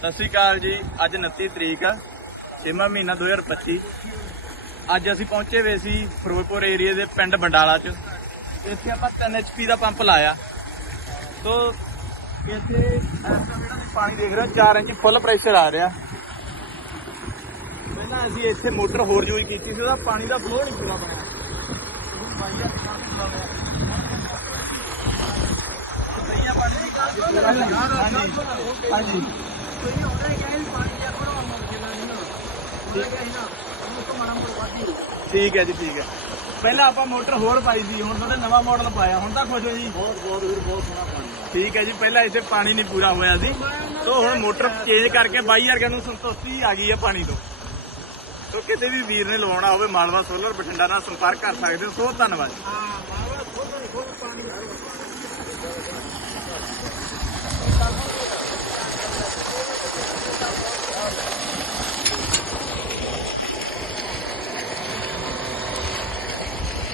ਸਤਿ ਸ਼੍ਰੀ ਅਕਾਲ ਜੀ। ਅੱਜ 29 ਤਰੀਕ ਆ, ਛੇਵਾਂ ਮਹੀਨਾ 2025 ਅੱਜ ਅਸੀਂ ਪਹੁੰਚੇ ਹੋਏ ਸੀ ਫਿਰੋਜ਼ਪੁਰ ਏਰੀਆ ਦੇ ਪਿੰਡ ਬੰਡਾਲਾ ਚ। ਇੱਥੇ ਆਪਾਂ 3 HP ਦਾ ਪੰਪ ਲਾਇਆ। ਤੋ ਇੱਥੇ ਜਿਹੜਾ ਪਾਣੀ ਦੇਖ ਰਹੇ ਹੋ 4 ਇੰਚ ਫੁੱਲ ਪ੍ਰੈਸ਼ਰ ਆ ਰਿਹਾ। ਪਹਿਲਾਂ ਅਸੀਂ ਇੱਥੇ ਮੋਟਰ ਹੋਰ ਯੂਜ਼ ਕੀਤੀ ਸੀ, ਉਹਦਾ ਪਾਣੀ ਦਾ ਫਲੋ ਨਹੀਂ ਪੂਰਾ ਬਣਿਆ। ਹਾਂਜੀ। ਠੀਕ ਹੈ ਜੀ ਠੀਕ ਹੈ। ਪਹਿਲਾਂ ਆਪਾਂ ਮੋਟਰ ਹੋਰ ਪਾਈ ਸੀ ਹੁਣ ਤੁਹਾਡੇ ਨਵਾਂ ਮਾਡਲ ਪਾਇਆ ਹੁਣ ਤਾਂ ਖੁਸ਼ ਹੋ ਜੀ। ਬਹੁਤ ਬਹੁਤ ਵੀਰ ਬਹੁਤ ਸੋਹਣਾ ਪਾਣੀ ਠੀਕ ਹੈ ਜੀ ਪਹਿਲਾਂ ਇੱਥੇ ਪਾਣੀ ਨਹੀਂ ਪੂਰਾ ਹੋਇਆ ਸੀ। ਤੋਂ ਹੁਣ ਮੋਟਰ ਚੇਂਜ ਕਰਕੇ ਬਾਈ ਵਰਗਿਆਂ ਨੂੰ ਸੰਤੁਸ਼ਟੀ ਆ ਗਈ ਹੈ ਪਾਣੀ ਤੋਂ। ਤੋਂ ਕਿਤੇ ਵੀ ਵੀਰ ਨੇ ਲਵਾਉਣਾ ਹੋਵੇ ਮਾਲਵਾ ਸੋਲਰ ਬਠਿੰਡਾ ਨਾਲ ਸੰਪਰਕ ਕਰ ਸਕਦੇ ਹੋ। ਸੋ ਧੰਨਵਾਦ ਹਾਂ ਖੁਦ ਖੁਦ ਪਾਣੀ